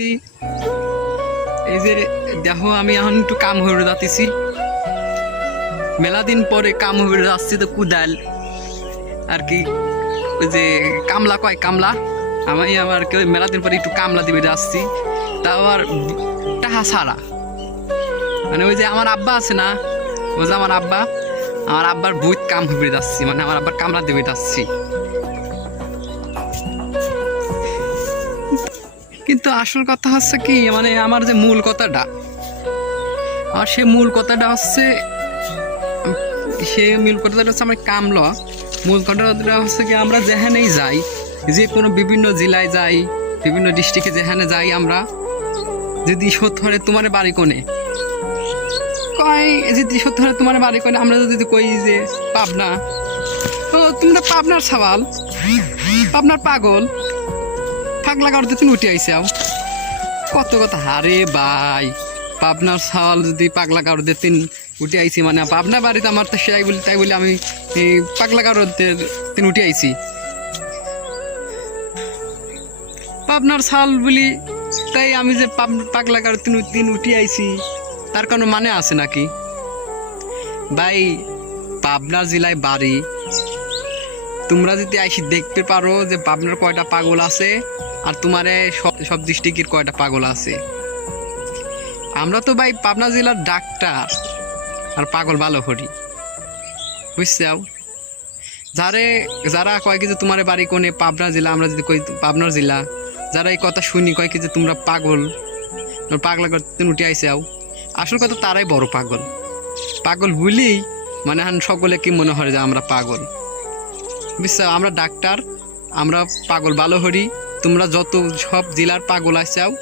এই যে, দেখো আমি এখন একটু কাম হয়ে যাচ্ছি মেলা দিন পরে কাম হয়ে যাচ্ছি তো কুদাল। আর কি, ওই যে কামলা কয় কামলা? আমি আমার কেউ মেলা দিন পরে একটু কামলা দিবে যাচ্ছি। তা আবার টাহা ছাড়া। মানে ওই যে আমার আব্বা আছে না, ওই যে আমার আব্বা, আমার আব্বার বহুত কাম হয়ে যাচ্ছি মানে আমার আব্বার কামলা দিবে যাচ্ছি। কিন্তু আসল কথা হচ্ছে কি মানে আমার যে মূল কথাটা, আর সে মূল কথাটা হচ্ছে, সে মূল কথাটা হচ্ছে আমার কামল। মূল কথাটা হচ্ছে কি, আমরা যেখানেই যাই, যে কোনো বিভিন্ন জেলায় যাই, বিভিন্ন ডিস্ট্রিক্টে যেখানে যাই আমরা, যদি সত্যরে তোমার বাড়ি কোনে? কয়, যদি সত্যরে তোমার বাড়ি কোনে? আমরা যদি কই যে পাবনা ও তোমরা পাবনার সওয়াল, পাবনার পাগল। পাগলা গাড়িতে তুমি উঠে আইসাও কত কথা হারে ভাই, পাবনার সাল যদি পাগলা গাড়িতে তিন উঠে আইছি মানে পাবনা বাড়িতে আমার তো সেটাই বলি, তাই বলে আমি পাগলা গাড়িতে তিন উঠে আইছি। পাবনার সাল বলি, তাই আমি যে পাগলা গাড়ি তিন দিন উঠে আইছি, তার কোনো মানে আছে নাকি? ভাই, পাবনা জেলায় বাড়ি তোমরা যদি আইসি দেখতে পারো যে পাবনার কয়টা পাগল আছে আর তোমারে সব ডিস্ট্রিক্টের কয়টা পাগল আছে। আমরা তো ভাই পাবনা জেলার ডাক্তার আর পাগল ভালো করি। বুঝছাও? যারে যারা কয় কি যে তোমার বাড়ি কোনে পাবনা জেলা, আমরা যদি কই পাবনার জেলা, যারা এই কথা শুনি কয় কি যে তোমরা পাগল পাগলা করতে উঠে আইসাও। আসল কথা তারাই বড় পাগল। পাগল বলেই মানে হান সকলে কি মনে হয় যে আমরা পাগল? বুঝছ? আমরা ডাক্তার, আমরা পাগল ভালো হরি তোমরা যত সব জেলার পাগল আসাও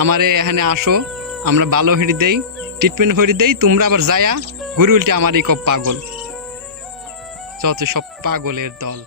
আমারে এখানে আসো, আমরা ভালো হরি দেই ট্রিটমেন্ট হরি দেই, তোমরা আবার যায়া ঘুরে উল্টে আমার এই কব পাগল। যত সব পাগলের দল।